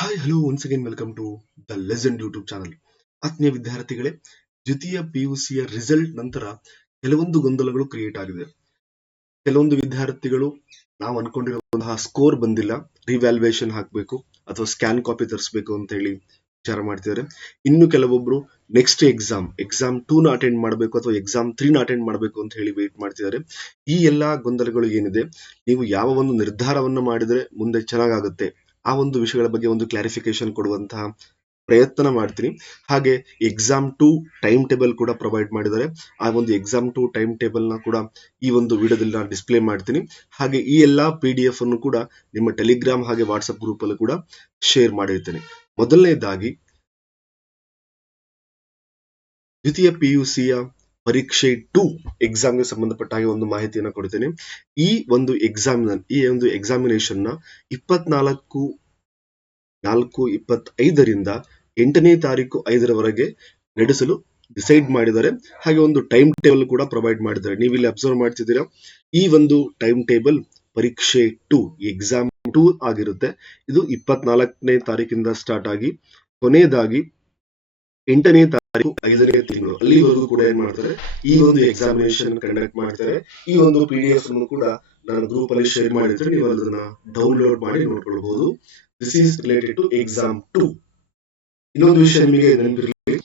Hi hello once again welcome to the legend YouTube channel. ಆತ್ಮೀಯ ವಿದ್ಯಾರ್ಥಿಗಳೇ, ದ್ವಿತೀಯ ಪಿಯುಸಿಯ result ನಂತರ ಕೆಲವೊಂದು ಗೊಂದಲಗಳು ಕ್ರಿಯೇಟ್ ಆಗಿದೆ. ಕೆಲವೊಂದು ವಿದ್ಯಾರ್ಥಿಗಳು ನಾವು ಅನ್ಕೊಂಡಿರುವಂತಹ ಸ್ಕೋರ್ ಬಂದಿಲ್ಲ, ರಿವ್ಯಾಲ್ಯೂಯೇಷನ್ ಹಾಕಬೇಕು ಅಥವಾ ಸ್ಕ್ಯಾನ್ ಕಾಪಿ ತರಿಸಬೇಕು ಅಂತ ಹೇಳಿ ವಿಚಾರ ಮಾಡ್ತಿದ್ದಾರೆ. ಇನ್ನು ಕೆಲವೊಬ್ರು ನೆಕ್ಸ್ಟ್ ಎಕ್ಸಾಮ್ 2 ನ ಅಟೆಂಡ್ ಮಾಡಬೇಕು ಅಥವಾ ಎಕ್ಸಾಮ್ 3 ನ ಅಟೆಂಡ್ ಮಾಡಬೇಕು ಅಂತ ಹೇಳಿ ವೇಟ್ ಮಾಡ್ತಿದ್ದಾರೆ. ಈ ಎಲ್ಲಾ ಗೊಂದಲಗಳು ಏನಿದೆ, ನೀವು ಯಾವ ಒಂದು ನಿರ್ಧಾರವನ್ನು ಮಾಡಿದ್ರೆ ಮುಂದೆ ಚೆನ್ನಾಗಾಗುತ್ತೆ, ಆ ಒಂದು ವಿಷಯಗಳ ಬಗ್ಗೆ ಒಂದು ಕ್ಲಾರಿಫಿಕೇಶನ್ ಕೊಡುವಂತಹ ಪ್ರಯತ್ನ ಮಾಡ್ತೀನಿ. ಹಾಗೆ ಎಕ್ಸಾಮ್ 2 ಟೈಮ್ ಟೇಬಲ್ ಕೂಡ ಪ್ರೊವೈಡ್ ಮಾಡಿದ್ದಾರೆ. ಆ ಒಂದು ಎಕ್ಸಾಮ್ 2 ಟೈಮ್ ಟೇಬಲ್ ನ ಕೂಡ ಈ ಒಂದು ವಿಡಿಯೋದಲ್ಲಿ ನಾನು ಡಿಸ್ಪ್ಲೇ ಮಾಡ್ತೀನಿ. ಹಾಗೆ ಈ ಎಲ್ಲಾ PDF ಅನ್ನು ಕೂಡ ನಿಮ್ಮ ಟೆಲಿಗ್ರಾಮ್ ಹಾಗೆ ವಾಟ್ಸ್ಆಪ್ ಗ್ರೂಪ್ ಅಲ್ಲಿ ಕೂಡ ಶೇರ್ ಮಾಡಿರ್ತೇನೆ. ಮೊದಲನೇದಾಗಿ ದ್ವಿತೀಯ PUCಯ ಪರೀಕ್ಷೆ 2 ಎಕ್ಸಾಮ್ಗೆ ಸಂಬಂಧಪಟ್ಟ ಹಾಗೆ ಒಂದು ಮಾಹಿತಿಯನ್ನು ಕೊಡ್ತೇನೆ. ಈ ಒಂದು ಎಕ್ಸಾಮಿನೇಷನ್ ನ 24/4/25ರಿಂದ 8ನೇ ತಾರೀಕು 5ರವರೆಗೆ ನಡೆಸಲು ಡಿಸೈಡ್ ಮಾಡಿದ್ದಾರೆ. ಹಾಗೆ ಒಂದು ಟೈಮ್ ಟೇಬಲ್ ಕೂಡ ಪ್ರೊವೈಡ್ ಮಾಡಿದ್ದಾರೆ. ನೀವು ಇಲ್ಲಿ ಅಬ್ಸರ್ವ್ ಮಾಡ್ತಿದ್ದೀರಾ, ಈ ಒಂದು ಟೈಮ್ ಟೇಬಲ್ ಪರೀಕ್ಷೆ 2 ಎಕ್ಸಾಮ್ 2 ಆಗಿರುತ್ತೆ. ಇದು 24ನೇ ತಾರೀಕಿಂದ ಸ್ಟಾರ್ಟ್ ಆಗಿ ಕೊನೆಯದಾಗಿ 8ನೇ ತಾರೀಕು 5ನೇ ತಿಂಗಳು ಅಲ್ಲಿವರೆಗೂ ಕೂಡ ಏನ್ ಮಾಡ್ತಾರೆ, ಈ ಒಂದು ಎಕ್ಸಾಮಿನೇಷನ್ ಕಂಡಕ್ಟ್ ಮಾಡ್ತಾರೆ. ಈ ಒಂದು PDF ಅನ್ನು ಕೂಡ ನಾನು ಗ್ರೂಪ್ ಅಲ್ಲಿ ಶೇರ್ ಮಾಡಿದ್ರೆ ನೀವು ಅದನ್ನ ಡೌನ್ಲೋಡ್ ಮಾಡಿ ನೋಡ್ಕೊಳ್ಬಹುದು. This is related to exam 2. ಇನ್ನೊಂದು ವಿಷಯ ನಿಮಗೆ ನೆನಪಿರಲಿ,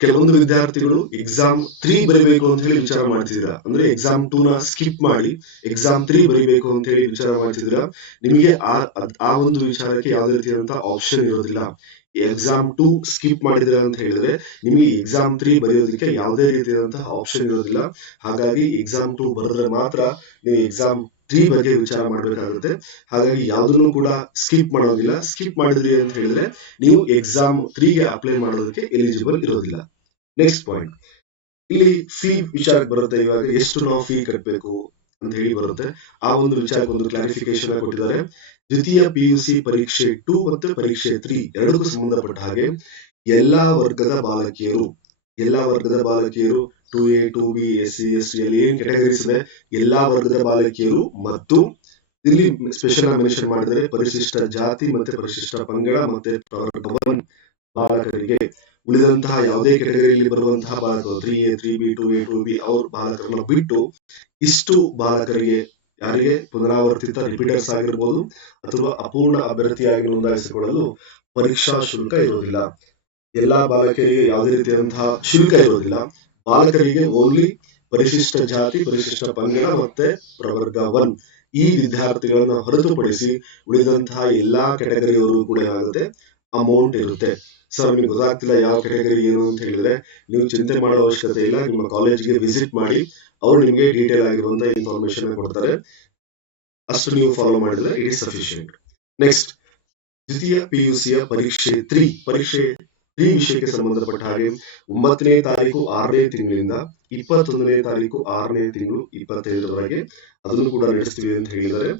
ಕೆಲವೊಂದು ವಿದ್ಯಾರ್ಥಿಗಳು ಎಕ್ಸಾಮ್ 3 ಬರೀಬೇಕು ಅಂತ ಹೇಳಿ ವಿಚಾರ ಮಾಡ್ತಿದ್ದೀರಾ. ಅಂದ್ರೆ ಎಕ್ಸಾಮ್ 2 ನ ಸ್ಕಿಪ್ ಮಾಡಿ ಎಕ್ಸಾಮ್ 3 ಬರೀಬೇಕು ಅಂತ ಹೇಳಿ ವಿಚಾರ ಮಾಡ್ತಿದ್ದೀರಾ. ನಿಮಗೆ ಆ ಒಂದು ವಿಚಾರಕ್ಕೆ ಯಾವುದೇ ರೀತಿಯಾದಂತಹ ಆಪ್ಷನ್ ಇರೋದಿಲ್ಲ. ಎಕ್ಸಾಮ್ 2 ಸ್ಕಿಪ್ ಮಾಡಿದ್ರೆ ಅಂತ ಹೇಳಿದ್ರೆ ನಿಮಗೆ ಎಕ್ಸಾಮ್ 3 ಬರೆಯೋದಕ್ಕೆ ಯಾವುದೇ ರೀತಿಯಾದಂತಹ ಆಪ್ಷನ್ ಇರೋದಿಲ್ಲ. ಹಾಗಾಗಿ ಎಕ್ಸಾಮ್ 2 ಬರೆದ್ರೆ ಮಾತ್ರ ನೀವು ಎಕ್ಸಾಮ್ 3 ಬಗ್ಗೆ ವಿಚಾರ ಮಾಡಬೇಕಾಗುತ್ತೆ. ಹಾಗಾಗಿ ಯಾವುದನ್ನು ಕೂಡ ಸ್ಕಿಪ್ ಮಾಡೋದಿಲ್ಲ. ಸ್ಕಿಪ್ ಮಾಡಿದ್ರಿ ಅಂತ ಹೇಳಿದ್ರೆ ನೀವು ಎಕ್ಸಾಮ್ 3 ಗೆ ಅಪ್ಲೈ ಮಾಡೋದಕ್ಕೆ ಎಲಿಜಿಬಲ್ ಇರೋದಿಲ್ಲ. ನೆಕ್ಸ್ಟ್ ಪಾಯಿಂಟ್, ಇಲ್ಲಿ ಫೀ ವಿಚಾರಕ್ಕೆ ಬರುತ್ತೆ. ಇವಾಗ ಎಷ್ಟು ನಾವು ಫೀ ಕಟ್ಟಬೇಕು ಅಂತ ಹೇಳಿ ಬರುತ್ತೆ. ಆ ಒಂದು ವಿಚಾರಕ್ಕೆ ಒಂದು ಕ್ಲಾರಿಫಿಕೇಶನ್ ಕೊಟ್ಟಿದ್ದಾರೆ. ದ್ವಿತೀಯ PUC ಪರೀಕ್ಷೆ 2 ಮತ್ತು ಪರೀಕ್ಷೆ 3 ಎರಡಕ್ಕೂ ಸಂಬಂಧಪಟ್ಟ ಹಾಗೆ ಎಲ್ಲಾ ವರ್ಗದ ಬಾಲಕಿಯರು 2A 2B SC ST ಅಲ್ಲಿ ಏನ್ ಕ್ಯಾಟಗರೀಸ್ ಇದೆ, ಎಲ್ಲಾ ವರ್ಗದ ಬಾಲಕಿಯರು ಮತ್ತು ಇಲ್ಲಿ ಸ್ಪೆಷಲ್ ಮೆನ್ಷನ್ ಮಾಡಿದರೆ ಪರಿಶಿಷ್ಟ ಜಾತಿ ಮತ್ತೆ ಪರಿಶಿಷ್ಟ ಪಂಗಡ ಮತ್ತೆ ಪ್ರವರ್ಗ 1 ಬಾಲಕರಿಗೆ, ಉಳಿದಂತಹ ಯಾವುದೇ ಕೆಟಗರಿಯಲ್ಲಿ ಬರುವಂತಹ ಬಾಲಕರು 3A 3B 2A 2B ಅವ್ರ ಬಾಲಕರನ್ನ ಬಿಟ್ಟು ಇಷ್ಟು ಬಾಲಕರಿಗೆ, ಯಾರಿಗೆ ಪುನರಾವರ್ತಿತ ರಿಪೀಟರ್ಸ್ ಆಗಿರ್ಬೋದು ಅಥವಾ ಅಪೂರ್ಣ ಅಭ್ಯರ್ಥಿಯಾಗಿ ನೋಂದಾಯಿಸಿಕೊಳ್ಳಲು ಪರೀಕ್ಷಾ ಶುಲ್ಕ ಇರೋದಿಲ್ಲ. ಎಲ್ಲಾ ಬಾಲಕರಿಗೆ ಯಾವುದೇ ರೀತಿಯಾದಂತಹ ಶುಲ್ಕ ಇರೋದಿಲ್ಲ. ಬಾಲಕರಿಗೆ ಓನ್ಲಿ ಪರಿಶಿಷ್ಟ ಜಾತಿ, ಪರಿಶಿಷ್ಟ ಪಂಗಡ ಮತ್ತೆ ಪ್ರವರ್ಗ 1 ಈ ವಿದ್ಯಾರ್ಥಿಗಳನ್ನ ಹೊರತುಪಡಿಸಿ ಉಳಿದಂತಹ ಎಲ್ಲಾ ಕೆಟಗರಿಯವರು ಕೂಡ ಏನಾಗುತ್ತೆ, ಅಮೌಂಟ್ ಇರುತ್ತೆ. ಸರ್ ನಿಮಗೆ ಗೊತ್ತಾಗ್ತಿಲ್ಲ ಯಾವ ಕೆಟಗರಿ ಏನು ಅಂತ ಹೇಳಿದ್ರೆ ನೀವು ಚಿಂತೆ ಮಾಡೋ ಅವಶ್ಯಕತೆ ಇಲ್ಲ. ನಿಮ್ಮ ಕಾಲೇಜ್ಗೆ ವಿಸಿಟ್ ಮಾಡಿ ಅವರು ನಿಮಗೆ ಡೀಟೇಲ್ ಆಗಿರುವಂತಹ ಇನ್ಫಾರ್ಮೇಶನ್ ಕೊಡ್ತಾರೆ. ಅಷ್ಟು ನೀವು ಫಾಲೋ ಮಾಡಿದ್ರೆ ಇಟ್ ಇಸ್ ಸಫಿಶಿಯಂಟ್. ನೆಕ್ಸ್ಟ್, ದ್ವಿತೀಯ PUCಯ ಪರೀಕ್ಷೆ 3 ವಿಷಯಕ್ಕೆ ಸಂಬಂಧಪಟ್ಟ ಹಾಗೆ 9ನೇ ತಾರೀಕು 6ನೇ ತಿಂಗಳಿಂದ 21ನೇ ತಾರೀಕು 6ನೇ ತಿಂಗಳು 25ರವರೆಗೆ ಅದನ್ನು ಕೂಡ ನಡೆಸ್ತೀವಿ ಅಂತ ಹೇಳಿದ್ದಾರೆ.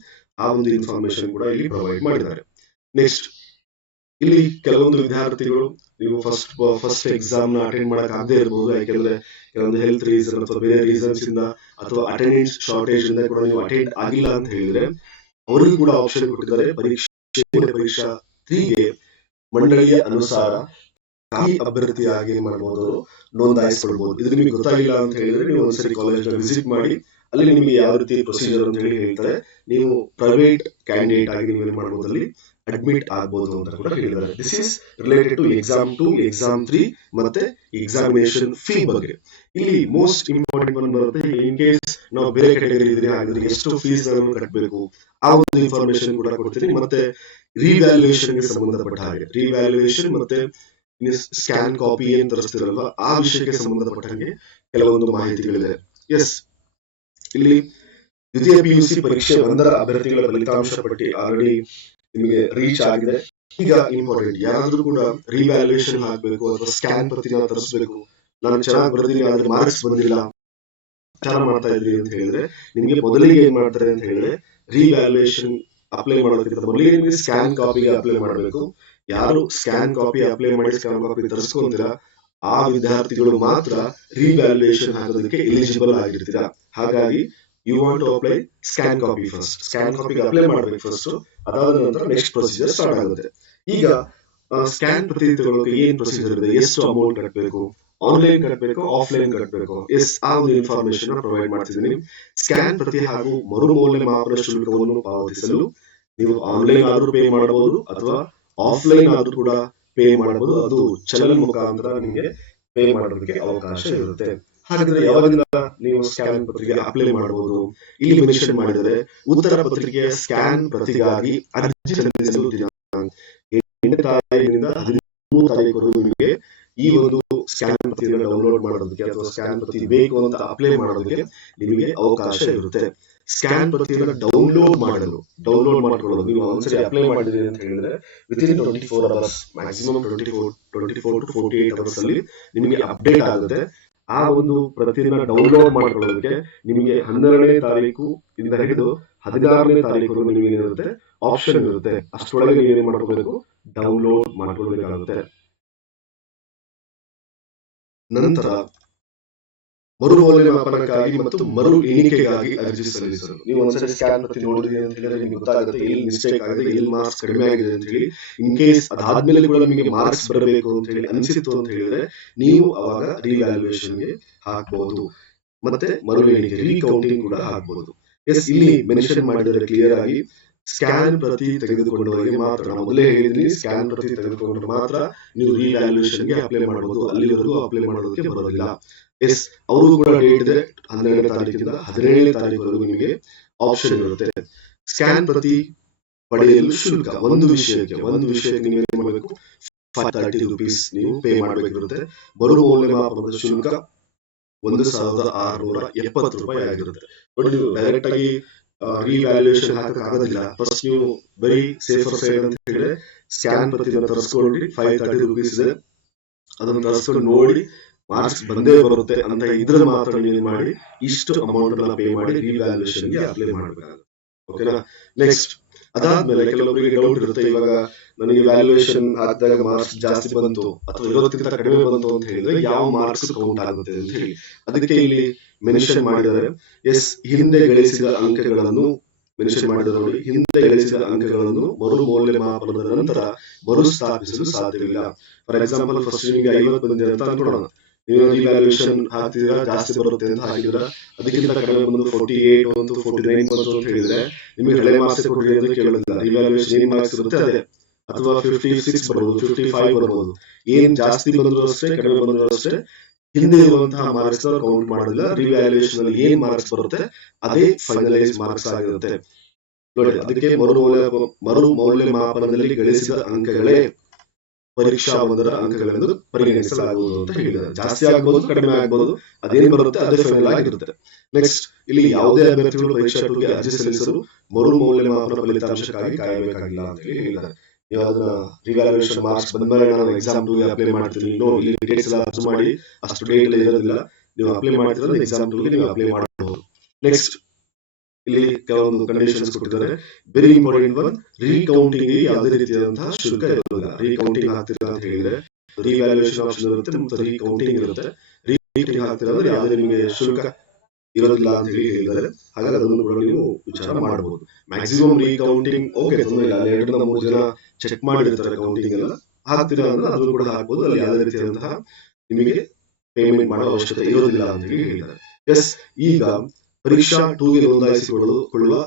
ಆ ಒಂದು ಇನ್ಫಾರ್ಮೇಶನ್ ಕೂಡ ಇಲ್ಲಿ ಪ್ರೊವೈಡ್ ಮಾಡಿದ್ದಾರೆ. ನೆಕ್ಸ್ಟ್, ಇಲ್ಲಿ ಕೆಲವೊಂದು ವಿದ್ಯಾರ್ಥಿಗಳು ನೀವು ಫಸ್ಟ್ ಎಕ್ಸಾಮ್ ನ ಅಟೆಂಡ್ ಮಾಡಕ್ ಆಗದೆ ಇರಬಹುದು. ಯಾಕೆಂದ್ರೆ ಕೆಲವೊಂದು ಹೆಲ್ತ್ ರೀಸನ್ ಅಥವಾ ಬೇರೆ ರೀಸನ್ಸ್ ಇಂದ ಅಥವಾ ಅಟೆಂಡೆನ್ಸ್ ಶಾರ್ಟೇಜ್ ಇಂದ ಕೂಡ ನೀವು ಅಟೆಂಡ್ ಆಗಿಲ್ಲ ಅಂತ ಹೇಳಿದ್ರೆ ಅವರಿಗೂ ಕೂಡ ಆಪ್ಷನ್ ಕೊಟ್ಟಿದ್ದಾರೆ. ಪರೀಕ್ಷಾ 3ಗೆ ಮಂಡಳಿಯ ಅನುಸಾರ ಖಾಲಿ ಅಭ್ಯರ್ಥಿಯಾಗಿ ಮಾಡಬಹುದು, ನೋಂದಾಯಿಸಿಕೊಳ್ಬಹುದು. ಇದು ನಿಮಗೆ ಗೊತ್ತಾಗಿಲ್ಲ ಅಂತ ಹೇಳಿದ್ರೆ ನೀವು ಒಂದ್ಸರಿ ಕಾಲೇಜ್ ವಿಸಿಟ್ ಮಾಡಿ, ಅಲ್ಲಿ ನಿಮಗೆ ಯಾವ ರೀತಿ ಪ್ರೊಸೀಜರ್ ಅಂತ ಹೇಳಿ ಹೇಳ್ತಾರೆ. ನೀವು ಪ್ರೈವೇಟ್ ಕ್ಯಾಂಡಿಡೇಟ್ ಆಗಿ ನೀವು ಏನ್ ಮಾಡಬಹುದು, ಅಲ್ಲಿ ಅಡ್ಮಿಟ್ ಆಗಬಹುದು ಅಂತ ಕೂಡ ಹೇಳಿದ್ದಾರೆ. This is related to exam 2 exam 3 ಮತ್ತೆ ಎಕ್ಸಾಮಿನೇಷನ್ ಫೀ ಬಗ್ಗೆ. ಇಲ್ಲಿ ಮೋಸ್ಟ್ ಇಂಪಾರ್ಟೆಂಟ್ ಒನ್ ಬರುತ್ತೆ, ಇನ್ ಕೇಸ್ ನಾವು ಬೇರೆ ಕ್ಯಾಟಗರಿ ಇದ್ರೆ ಹಾಗಾದ್ರೆ ಎಷ್ಟು ಫೀಸ್ ಅನ್ನು ಕಟ್ಟಬೇಕು, ಆ ಒಂದು ಇನ್ಫಾರ್ಮೇಶನ್ ಕೂಡ ಕೊಡ್ತೀನಿ. ಮತ್ತೆ ರಿವ್ಯಾಲ್ಯೂಯೇಷನ್ ಗೆ ಸಂಬಂಧಪಟ್ಟ ಹಾಗೆ ರಿವ್ಯಾಲ್ಯೂಯೇಷನ್ ಮತ್ತೆ ಸ್ಕ್ಯಾನ್ ಕಾಪಿ ಏನ್ ತರಿಸ್ತಿರಲ್ವಾ ಆ ವಿಷಯಕ್ಕೆ ಸಂಬಂಧಪಟ್ಟ ಹಾಗೆ ಕೆಲವೊಂದು ಮಾಹಿತಿಗಳಿದೆ. ಎಸ್, ಇಲ್ಲಿ ದ್ವಿತೀಯ PUC ಪರೀಕ್ಷೆ 1ರ ಅಭ್ಯರ್ಥಿಗಳ ಫಲಿತಾಂಶ ಪಟ್ಟಿ ಆಲ್ರೆಡಿ ನಿಮಗೆ ರೀಚ್ ಆಗಿದೆ. ಈಗ ಇಂಪಾರ್ಟೆಂಟ್, ಯಾರಾದ್ರೂ ಕೂಡ ರಿವ್ಯಾಲ್ಯೂಯೇಷನ್ ಹಾಕ್ಬೇಕು ಅಥವಾ ಸ್ಕ್ಯಾನ್ ಪ್ರತಿನ ತರಿಸಬೇಕು, ನಾನು ಚೆನ್ನಾಗಿ ಬರೆದಿದ್ದೀನಿ ಆದ್ರೆ ಮಾರ್ಕ್ಸ್ ಬಂದಿಲ್ಲ, ವಿಚಾರ ಮಾಡ್ತಾ ಇದ್ರಿ ಅಂತ ಹೇಳಿದ್ರೆ ನಿಮಗೆ ಮೊದಲಿಗೆ ಏನ್ ಮಾಡ್ತಾರೆ ಅಂತ ಹೇಳಿದ್ರೆ ರಿವ್ಯಾಲ್ಯೂಯೇಷನ್ ಅಪ್ಲೈ ಮಾಡೋದಕ್ಕಿಂತ ಮೊದಲಿಗೆ ನಿಮಗೆ ಸ್ಕ್ಯಾನ್ ಕಾಪಿಗೆ ಅಪ್ಲೈ ಮಾಡಬೇಕು. ಯಾರು ಸ್ಕ್ಯಾನ್ ಕಾಪಿ ಅಪ್ಲೈ ಮಾಡಿ ಸ್ಕ್ಯಾನ್ ಕಾಪಿ ತರಿಸ್ಕೊಂತೀರಾ ಆ ವಿದ್ಯಾರ್ಥಿಗಳು ಮಾತ್ರ ರಿವ್ಯಾಲ್ಯೂಯೇಷನ್ ಹಾಕೋದಕ್ಕೆ ಎಲಿಜಿಬಲ್ ಆಗಿರ್ತೀರಾ. ಹಾಗಾಗಿ you want to apply scan copy first. Scan ಕಾಪಿಗೆ ಅಪ್ಲೈ ಮಾಡಬೇಕು ಫಸ್ಟ್. ಅದಾದ ನಂತರ ನೆಕ್ಸ್ಟ್ ಪ್ರೊಸೀಜರ್ ಸ್ಟಾರ್ಟ್ ಆಗುತ್ತೆ. ಈಗ ಸ್ಕ್ಯಾನ್ ಪ್ರತಿ ತಗೊಳ್ಳೋಕೆ ಏನ್ ಪ್ರೊಸೀಜರ್ ಇದೆ, ಎಷ್ಟು ಅಮೌಂಟ್ ಕಟ್ಟಬೇಕು, ಆನ್ಲೈನ್ ಕಟ್ಟಬೇಕು, ಆಫ್ಲೈನ್ ಕಟ್ಟಬೇಕು, ಆ ಒಂದು ಇನ್ಫಾರ್ಮೇಶನ್ ಪ್ರೊವೈಡ್ ಮಾಡ್ತಿದ್ದೀನಿ. ಸ್ಕ್ಯಾನ್ ಪ್ರತಿ ಹಾಗೂ ಮರುಮೌಲ್ಯಮಾಪನ ಶುಲ್ಕವನ್ನು ಪಾವತಿಸಲು ನೀವು ಆನ್ಲೈನ್ ಆದ್ರೂ ಪೇ ಮಾಡಬಹುದು ಅಥವಾ ಆಫ್ಲೈನ್ ಆದ್ರೂ ಕೂಡ ಪೇ ಮಾಡಬಹುದು. ಅದು ಚಲನ್ ಮುಖಾಂತರ ನಿಮಗೆ ಪೇ ಮಾಡೋದಕ್ಕೆ ಅವಕಾಶ ಇರುತ್ತೆ. ಹಾಗಾದ್ರೆ ಯಾವಾಗಿಂದ ನೀವು ಸ್ಕ್ಯಾನ್ ಪತ್ರಿಕೆ ಅಪ್ಲೈ ಮಾಡಬಹುದು? ಇಲ್ಲಿ ಮೆನ್ಷನ್ ಮಾಡಿದರೆ ಉತ್ತರ ಪತ್ರಿಕೆಯ ಸ್ಕ್ಯಾನ್ ಪ್ರತಿಗಾಗಿ ಅರ್ಜಿ ಸಲ್ಲಿಸಲು ದಿನಾಂಕ 8ನೇ ತಾರೀಕಿನಿಂದ 13ನೇ ತಾರೀಕುವರೆಗೂ ನಿಮಗೆ ಈ ಒಂದು ಸ್ಕ್ಯಾನ್ ಪ್ರತಿಯನ್ನು ಡೌನ್ಲೋಡ್ ಮಾಡೋದಕ್ಕೆ ಅಥವಾ ಸ್ಕ್ಯಾನ್ ಪ್ರತಿ ಬೇಕು ಅಂತ ಅಪ್ಲೈ ಮಾಡೋದಕ್ಕೆ ನಿಮಗೆ ಅವಕಾಶ ಇರುತ್ತೆ. ಸ್ಕ್ಯಾನ್ ಪ್ರತಿಯನ್ನು ಡೌನ್ಲೋಡ್ ಮಾಡ್ಕೊಳ್ಳೋದು ನೀವು ಒಂದ್ಸರಿ ಅಪ್ಲೈ ಮಾಡಿದ್ರಿ ಅಂತ ಹೇಳಿದ್ರೆ within 24 hours, maximum 24 to 48 hours ಅಲ್ಲಿ ನಿಮಗೆ ಅಪ್ಡೇಟ್ ಆಗುತ್ತೆ. ಆ ಒಂದು ಪ್ರತಿನ ಡೌನ್ಲೋಡ್ ಮಾಡ್ಕೊಳ್ಳೋದಕ್ಕೆ ನಿಮಗೆ 12ನೇ ತಾರೀಕು ಇಂದ ಹಿಡಿದು 16ನೇ ತಾರೀಕು ನಿಮಗೆ ಏನಿರುತ್ತೆ ಆಪ್ಷನ್ ಇರುತ್ತೆ. ಅಷ್ಟರೊಳಗೆ ನೀವೇನ್ ಮಾಡ್ಕೋಬೇಕು, ಡೌನ್ಲೋಡ್ ಮಾಡ್ಕೊಳ್ಬೇಕಾಗುತ್ತೆ. ನಂತರ ಮರು ಮೌಲ್ಯಮಾಪನಕ್ಕಾಗಿ ಮತ್ತು ಮರು ಎಣಿಕೆಗಾಗಿ ಅರ್ಜಿ ಸಲ್ಲಿಸಲು ನೀವು ಒಂದ್ಸರಿ ಸ್ಕ್ಯಾನ್ ಪ್ರತಿ ನೋಡಿದ್ರಿ ಅಂತ ಹೇಳಿದ್ರೆ ನಿಮ್ಗೆ ಗೊತ್ತಾಗುತ್ತೆ ಎಲ್ಲಿ ಮಿಸ್ಟೇಕ್ ಆಗಿದೆ, ಎಲ್ಲಿ ಮಾರ್ಕ್ಸ್ ಕಡಿಮೆ ಆಗಿದೆ ಅಂತ ಹೇಳಿ. ಇನ್ ಕೇಸ್ ಅದಾದ್ಮೇಲೆ ಕೂಡ ನಿಮಗೆ ಮಾರ್ಕ್ಸ್ ಬರಬೇಕು ಅಂತ ಹೇಳಿ ಅನಿಸಿತ್ತು ಅಂತ ಹೇಳಿದ್ರೆ ನೀವು ಅವಾಗ ರಿವ್ಯಾಲ್ಯೂಯೇಷನ್ಗೆ ಹಾಕಬಹುದು, ಮತ್ತೆ ಮರು ಎಣಿಕೆ ರೀಕೌಂಟಿಂಗ್ ಕೂಡ ಹಾಕಬಹುದು. ಎಸ್, ಇಲ್ಲಿ ಮೆನ್ಷನ್ ಮಾಡಿದರೆ ಕ್ಲಿಯರ್ ಆಗಿ ಸ್ಕ್ಯಾನ್ ಪ್ರತಿ ತೆಗೆದುಕೊಂಡವರಿಗೆ ಮಾತ್ರ, ನಾವು ಮೊದಲೇ ಹೇಳಿದ್ವಿ ಸ್ಕ್ಯಾನ್ ಪ್ರತಿ ತೆಗೆದುಕೊಂಡ್ರೆ ಮಾತ್ರ ನೀವು ರಿವ್ಯಾಲ್ಯೂಯೇಷನ್ಗೆ ಅಪ್ಲೈ ಮಾಡಬಹುದು, ಅಲ್ಲಿವರೆಗೂ ಅಪ್ಲೈ ಮಾಡೋದಕ್ಕೆ ಬರೋದಿಲ್ಲ. ಎಸ್, ಅವರು ಕೂಡ ಡೇಟ್ ಇದೆ 12ನೇ ತಾರೀಕಿಂದ 17ನೇ ತಾರೀಕುವರೆಗೂ ನಿಮಗೆ ಆಪ್ಷನ್ ಇರುತ್ತೆ. ಸ್ಕ್ಯಾನ್ ಪ್ರತಿ ಪಡೆಯಲು ಶುಲ್ಕ ಒಂದು ವಿಷಯಕ್ಕೆ ನೀವು ಏನ್ ಮಾಡಬೇಕು, 530 rupees ನೀವು ಪೇ ಮಾಡಬೇಕಿರುತ್ತೆ. ಮರು ಮೌಲ್ಯಮಾಪನದ ಶುಲ್ಕ 1670 ರೂಪಾಯಿ ಆಗಿರುತ್ತೆ. ನೋಡಿ, ನೀವು ಡೈರೆಕ್ಟ್ ಆಗಿ ರಿವ್ಯಾಲ್ಯೂಯೇಷನ್ ಹಾಕಕ್ಕಾಗೋದಿಲ್ಲ. ಫಸ್ಟ್ ನೀವು ಬರೀ ಸೇಫರ್ ಸೈಡ್ ಅಂತ ಹೇಳಿದ್ರೆ ಸ್ಕ್ಯಾನ್ ಪ್ರತಿಯನ್ನು ತರಿಸ್ಕೊಂಡ್ರಿ, 530 rupees ಇದೆ, ಅದನ್ನು ತರಿಸ್ಕೊಂಡು ನೋಡಿ ಮಾರ್ಕ್ಸ್ ಬಂದೇ ಬರುತ್ತೆ ಅಂತ ಇದ್ರೆ ಮಾತ್ರ ನೀವು ಮಾಡಿ ಇಷ್ಟು ಅಮೌಂಟ್ ಅನ್ನ ಪೇ ಮಾಡಿ ರಿವ್ಯಾಲ್ಯೂಯೇಷನ್ ಗೆ ಅಪ್ಲೈ ಮಾಡಬೇಕಾಗುತ್ತೆ. ಓಕೆನಾ? ನೆಕ್ಸ್ಟ್, ಅದಾದ್ಮೇಲೆ ಕೆಲವರಿಗೆ ಡೌಟ್ ಇರುತ್ತೆ, ಇವಾಗ ನನಗೆ ವ್ಯಾಲ್ಯೂಯೇಷನ್ ಆದಾಗ ಮಾರ್ಕ್ಸ್ ಜಾಸ್ತಿ ಬಂತು ಅಥವಾ 20ಕ್ಕಿಂತ ಕಡಿಮೆ ಬಂತು ಅಂತ ಹೇಳಿದ್ರೆ ಯಾವ ಮಾರ್ಕ್ಸ್ ಕೌಂಟ್ ಆಗುತ್ತೆ ಅಂತ ಹೇಳಿ. ಅದಕ್ಕೆ ಇಲ್ಲಿ ಮೆನ್ಷನ್ ಮಾಡಿದರೆ, ಎಸ್, ಹಿಂದೆ ಗಳಿಸಿದ ಅಂಕಗಳನ್ನು ಮೆನ್ಷನ್ ಮಾಡಿದ ನೋಡಿ, ಹಿಂದೆ ಗಳಿಸಿದ ಅಂಕಗಳನ್ನು ಮರು ಮೌಲ್ಯಮಾಪನದ ನಂತರ ಮರುಸ್ಥಾಪಿಸಲು ಸಾಧ್ಯವಿಲ್ಲ. ಫಾರ್ ಎಕ್ಸಾಂಪಲ್, ಫಸ್ಟ್ ನಿಮಗೆ 50 ಬಂದಿದೆ ಅಂತ ಅನ್ಕೊಳ್ಳೋಣ, ನೀವು ರಿವ್ಯಾಲ್ಯೂಯೇಷನ್ ಹಾಕ್ತಿದ್ದೀರಾ, ಜಾಸ್ತಿ ಬರುತ್ತೆ ಅಂತ ಹಾಕಿದ್ರ, ಅದಕ್ಕಿಂತ ಕಡಿಮೆ ಬಂದು 48 ಬಂತು, 49 ಬಂತು ಅಂತ ಹೇಳಿದ್ರೆ ನಿಮಗೆ ಹಳೆ ಮಾರ್ಕ್ಸ್ ಕೊಡ್ರಿ ಅಂತ ಕೇಳೋದಿಲ್ಲ. ರಿವ್ಯಾಲ್ಯೂಯೇಷನ್ ಏನ್ ಮಾರ್ಕ್ಸ್ ಇರುತ್ತೆ ಅದೇ, ಅಥವಾ 56 ಬರ್ಬೋದು, 55 ಬರ್ಬೋದು. ಏನ್ ಜಾಸ್ತಿ ಬಂದ್ರು ಅಷ್ಟೇ, ಕಡಿಮೆ ಬಂದ್ರು ಅಷ್ಟೇ, ಹಿಂದೆ ಇರುವಂತಹ ಮಾರ್ಕ್ಸ್ ಕೌಂಟ್ ಮಾಡೋದಿಲ್ಲ. ರಿವ್ಯಾಲ್ಯೂಯೇಷನ್ ಅಲ್ಲಿ ಏನ್ ಮಾರ್ಕ್ಸ್ ಬರುತ್ತೆ ಅದೇ ಫೈನಲೈಸ್ ಮಾರ್ಕ್ಸ್ ಆಗಿರುತ್ತೆ. ನೋಡಿ, ಅದಕ್ಕೆ ಮರು ಮೌಲ್ಯಮಾಪನದಲ್ಲಿ ಗಳಿಸಿದ ಅಂಕಗಳೇ ಪರೀಕ್ಷಾ ಒಂದರ ಅಂಕಗಳೆಂದು ಪರಿಗಣಿಸಲಾಗುವುದು ಅಂತ ಹೇಳಿದ್ದಾರೆ. ಜಾಸ್ತಿ ಆಗಬಹುದು, ಕಡಿಮೆ ಆಗಬಹುದು, ಅದೇನ್ ಬರುತ್ತೆ ಅದೇ ಫೈನಲ್ ಆಗಿರುತ್ತೆ. ನೆಕ್ಸ್ಟ್, ಇಲ್ಲಿ ಯಾವುದೇ ಅಭ್ಯರ್ಥಿಗಳು ಪರೀಕ್ಷಾ 2ಗೆ ಅರ್ಜಿ ಸಲ್ಲಿಸಲು ಮರು ಮೌಲ್ಯಮಾಪನ ಫಲಿತಾಂಶಕ್ಕಾಗಿ ಕಾಯಬೇಕಾಗಿಲ್ಲ ಅಂತ ಹೇಳಿದ್ದಾರೆ. ನೀವು ಅದನ್ನ ರಿವ್ಯಾಲ್ಯೂಯೇಷನ್ ಮಾರ್ಕ್ಸ್ ಬಂದ್ಮೇಲೆ ನಾನು ಎಕ್ಸಾಮ್ 2ಗೆ ಅಪ್ಲೈ ಮಾಡ್ತೀನಿ, ಇಲ್ಲಿ ಡೇಟ್ಸ್ ಎಲ್ಲ ಅರ್ಜಿ ಮಾಡಿ ಅಷ್ಟು ಡೇಟ್ ಇರೋದಿಲ್ಲ, ನೀವು ಅಪ್ಲೈ ಮಾಡ್ತಿದ್ರೆ ಎಕ್ಸಾಮ್ 2ಗೆ ನೀವು ಅಪ್ಲೈ ಮಾಡಬಹುದು. ನೆಕ್ಸ್ಟ್, ಇಲ್ಲಿ ಕೆಲವೊಂದು ಕಂಡೀಷನ್ಸ್ ಕೊಟ್ಟಿದ್ದಾರೆ. ವೆರಿ ಇಂಪಾರ್ಟೆಂಟ್ ಒನ್, ರೀಕೌಂಟಿಂಗ್ ಯಾವುದೇ ರೀತಿಯಾದಂತಹ ಶುಲ್ಕ ಇರೋದಿಲ್ಲ. ರೀಕೌಂಟಿಂಗ್ ಆಗ್ತಿಲ್ಲ ಅಂತ ಹೇಳಿದ್ರೆ ರಿವ್ಯಾಲ್ಯೂಯೇಷನ್ ಆಪ್ಷನ್ ಇರುತ್ತೆ ಮತ್ತು ರೀಕೌಂಟಿಂಗ್ ಇರುತ್ತೆ. ರೀಕೌಂಟಿಂಗ್ ಆಗ್ತಿಲ್ಲ ಅಂದ್ರೆ ಯಾವುದೇ ನಿಮಗೆ ಶುಲ್ಕ ಇರೋದಿಲ್ಲ ಅಂತ ಹೇಳಿದ್ದಾರೆ. ಹಾಗಾಗಿ ಅದನ್ನು ಕೂಡ ನೀವು ವಿಚಾರ ಮಾಡಬಹುದು. ಮ್ಯಾಕ್ಸಿಮಮ್ ರೀಕೌಂಟಿಂಗ್ ಓಕೆ, ತೊಂದರೆ ಇಲ್ಲ, 2-3 ಜನ ಚೆಕ್ ಮಾಡಿರ್ತಾರೆ ಕೌಂಟಿಂಗ್ ಎಲ್ಲ. ಆಗ್ತಿಲ್ಲ ಅಂದ್ರೆ ಅದನ್ನು ಕೂಡ ಹಾಕಬಹುದು, ಅಲ್ಲಿ ಯಾವುದೇ ರೀತಿಯಾದಂತಹ ನಿಮಗೆ ಪೇಮೆಂಟ್ ಮಾಡೋ ಅವಶ್ಯಕತೆ ಇರೋದಿಲ್ಲ ಅಂತ ಹೇಳಿದ್ದಾರೆ. ಎಸ್, ಈಗ ಪರೀಕ್ಷಾ 2ಗೆ ನೋಂದಾಯಿಸಿಕೊಳ್ಳುವ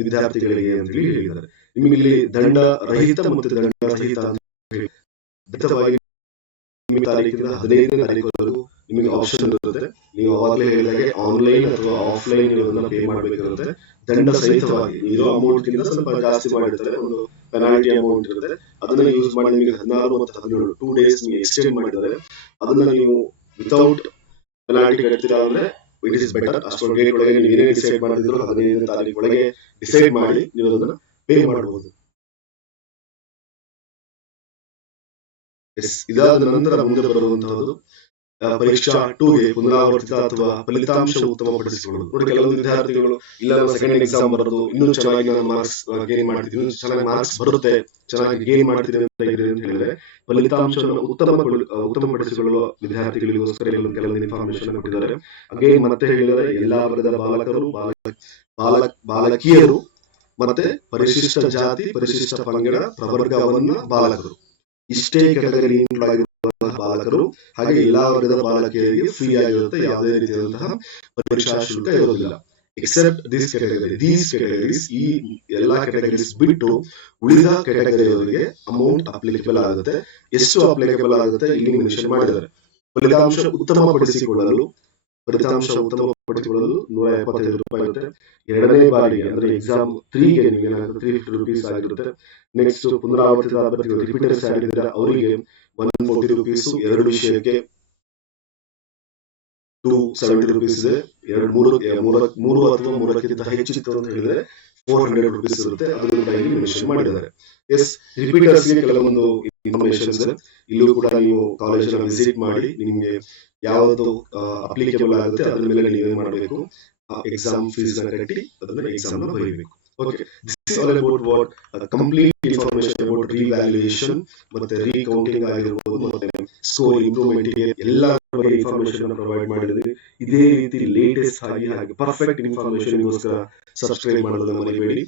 ವಿದ್ಯಾರ್ಥಿಗಳಿಗೆ ಅಂತ ಹೇಳಿದ್ದಾರೆ. ನಿಮಗೆ ಇಲ್ಲಿ ದಂಡ ರಹಿತ ಮತ್ತು ದಂಡ ಸಹಿತ ಅಂತ ಹೇಳಿ ದತ್ತವಾಗಿ ತಾರೀಕಿಂದ 15ನೇ ತಾರೀಕುವರೆಗೂ ನಿಮಗೆ ಆಪ್ಷನ್ ಇರುತ್ತೆ. ನೀವು ಅವಾಗಲೇ ಹೇಳಿದಾಗೆ ಆನ್ಲೈನ್ ಅಥವಾ ಆಫ್ಲೈನ್ ಇದನ್ನ ಪೇ ಮಾಡಬೇಕಿರುತ್ತೆ. ದಂಡ ಸಹಿತವಾಗಿ ಇರೋ ಅಮೌಂಟ್ ಗಿಂತ ಸ್ವಲ್ಪ ಜಾಸ್ತಿ ಮಾಡಿರ್ತಾರೆ, ಒಂದು ಪೆನಾಲ್ಟಿ ಅಮೌಂಟ್ ಇರುತ್ತೆ. ಅದನ್ನ ಯೂಸ್ ಮಾಡಿ ನಿಮಗೆ 16 ಮತ್ತು 17 2 ಡೇಸ್ ನಿಮಗೆ ಎಕ್ಸ್ಟೆಂಡ್ ಮಾಡಿದ್ದಾರೆ. ಅದನ್ನ ನೀವು ವಿತೌಟ್ ಪೆನಾಲ್ಟಿ ಕಟ್ತೀರಾ ಅಂದ್ರೆ ಇಟ್ ಇಸ್ ಬೆಟರ್. ಅಷ್ಟೊಂದು ಡೇಟ್ ಒಳಗೆ ನೀವು ಏನೇ ಡಿಸೈಡ್ ಮಾಡಿದ್ರು 15ನೇ ತಾರೀಕು ಒಳಗೆ ಡಿಸೈಡ್ ಮಾಡಿ ನೀವು ಅದನ್ನ ಪೇ ಮಾಡಬಹುದು. ಇದಾದ ನಂತರ ಮುಂದೆ ಬರುವಂತಹದ್ದು ಪರೀಕ್ಷಾ 2ಗೆ ಪುನರಾವರ್ತಿತ ಅಥವಾ ಫಲಿತಾಂಶ ಉತ್ತಮಪಡಿಸಿಕೊಳ್ಳುವುದು. ನೋಡಿ, ಕೆಲವು ವಿದ್ಯಾರ್ಥಿಗಳು ಇಲ್ಲ ಸೆಕೆಂಡ್ ಎಕ್ಸಾಮ್ ಬರೋದು ಇನ್ನೂ ಚೆನ್ನಾಗಿ ನಾನು ಮಾರ್ಕ್ಸ್ ಗೇನ್ ಮಾಡ್ತಿದ್ದೀನಿ, ಚೆನ್ನಾಗಿ ಮಾರ್ಕ್ಸ್ ಬರುತ್ತೆ, ಚೆನ್ನಾಗಿ ಗೇನ್ ಮಾಡ್ತಿದ್ದೀನಿ ಅಂತ ಹೇಳಿದ್ರೆ ಫಲಿತಾಂಶವನ್ನು ಉತ್ತಮಪಡಿಸಿಕೊಳ್ಳುವ ವಿದ್ಯಾರ್ಥಿಗಳಿಗೋಸ್ಕರ ಕೆಲವು ಇನ್ಫಾರ್ಮೇಶನ್ ಕೊಟ್ಟಿದ್ದಾರೆ. ಅಗೇನ್ ಮತ್ತೆ ಹೇಳಿದರೆ ಎಲ್ಲಾ ವರ್ಗದ ಬಾಲಕರು, ಬಾಲಕಿಯರು ಮತ್ತೆ ಪರಿಶಿಷ್ಟ ಜಾತಿ, ಪರಿಶಿಷ್ಟ ಪಂಗಡ, ಪ್ರವರ್ಗವನ್ನ ಬಾಲಕರು ಇಷ್ಟೇ ಕೆಟಗರಿ ಆಗಿರುವಂತಹ ಬಾಲಕರು ಹಾಗೆ ಎಲ್ಲಾ ವರ್ಗದ ಬಾಲಕಿಯರಿಗೆ ಫ್ರೀ ಆಗಿರುತ್ತೆ. ಯಾವುದೇ ರೀತಿಯಾದಂತಹ ಪರೀಕ್ಷಾ ಶುಲ್ಕ ಇರೋದಿಲ್ಲ. ಎಕ್ಸೆಪ್ಟ್ ದಿಸ್ ಕೆಟಗರೀಸ್ ಈ ಎಲ್ಲಾ ಕೆಟಗರೀಸ್ ಬಿಟ್ಟು ಉಳಿದ ಕೆಟಗರಿಯವರಿಗೆ ಅಮೌಂಟ್ ಅಪ್ಲಿಕೇಬಲ್ ಆಗುತ್ತೆ. ಎಷ್ಟು ಅಪ್ಲಿಕೇಬಲ್ ಆಗುತ್ತೆ ಇಲ್ಲಿ ಮೆನ್ಷನ್ ಮಾಡಿದ್ದಾರೆ. ಫಲಿತಾಂಶ ಉತ್ತಮಪಡಿಸಿಕೊಳ್ಳಲು 175 ರೂಪಾಯಿ ಇರುತ್ತೆ. ಎರಡನೇ ಬಾರಿಗೆ ಅಂದ್ರೆ ಎಕ್ಸಾಮ್ 3ಗೆ ನಿಮಗೆ 350 ರೂಪೀಸ್ ಆಗಿರುತ್ತೆ. ನೆಕ್ಸ್ಟ್ ಪುನರಾವರ್ತಿತ ಅಭ್ಯರ್ಥಿಗಳು ರಿಪೀಟರ್ಸ್ ಆಗಿದ್ದಾರೆ ಅವರಿಗೆ 140 ರೂಪೀಸ್, ಎರಡು ವಿಷಯಕ್ಕೆ 270 ರೂಪೀಸ್ ಇದೆ. ಮೂರು ಅಥವಾ ಮೂರಕ್ಕಿಂತ ಹೆಚ್ಚಿತ್ತು ಅಂತ ಹೇಳಿದ್ರೆ 400 ರೂಪೀಸ್ ಇರುತ್ತೆ. ಅದನ್ನು ಕೂಡ ಇಲ್ಲಿ ಮೆನ್ಷನ್ ಮಾಡಿದ್ದಾರೆ. ಎಸ್, ರಿಪೀಟರ್ಸ್ಗೆ ಕೆಲವೊಂದು ಇನ್ಫಾರ್ಮೇಶನ್ ಇದೆ. ಇಲ್ಲೂ ಕೂಡ ನೀವು ಕಾಲೇಜನ್ನ ವಿಸಿಟ್ ಮಾಡಿ ನಿಮ್ಗೆ ಯಾವುದು ಅಪ್ಲಿಕೇಬಲ್ ಆಗುತ್ತೆ ಅದ್ರ ಮೇಲೆ ನೀವೇ ಮಾಡಬೇಕು. ಎಕ್ಸಾಮ್ ಫೀಸ್ ಕಟ್ಟಿ ಅದನ್ನ ಎಕ್ಸಾಮ್ ಬರೀಬೇಕು. Okay, this is all about what complete information about revaluation ಮತ್ತೆ ರೀಕೌಂಟಿಂಗ್ ಆಗಿರ್ಬೋದು ಮತ್ತೆ ಸ್ಕೋರ್ ಇಂಪ್ರೂವ್ಮೆಂಟ್ ಗೆ ಎಲ್ಲ ಬಗ್ಗೆ ಇನ್ಫಾರ್ಮೇಶನ್ ಅನ್ನು ಪ್ರೊವೈಡ್ ಮಾಡಿದ್ದೀನಿ. ಇದೇ ರೀತಿ ಲೇಟೆಸ್ಟ್ ಆಗಿ ಹಾಗೆ ಪರ್ಫೆಕ್ಟ್ ಇನ್ಫಾರ್ಮೇಶನ್ ಗೋಸ್ಕರ ಸಬ್ಸ್ಕ್ರೈಬ್ ಮಾಡೋದನ್ನ ಮರಿಬೇಡಿ.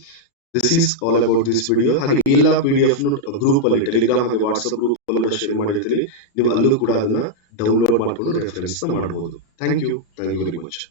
This is all about this video. ಹಾಗೆ ಎಲ್ಲ PDF ಗ್ರೂಪ್ ಅಲ್ಲಿ ಟೆಲಿಗ್ರಾಮ್ ಹಾಗೆ ವಾಟ್ಸ್ಆಪ್ ಗ್ರೂಪ್ ಅಲ್ಲಿ ಶೇರ್ ಮಾಡಿರ್ತೀನಿ. ನೀವು ಅಲ್ಲೂ ಕೂಡ ಅದನ್ನ ಡೌನ್ಲೋಡ್ ಮಾಡಿಕೊಂಡು ರೆಫರೆನ್ಸ್ ಮಾಡಬಹುದು. Thank you very much.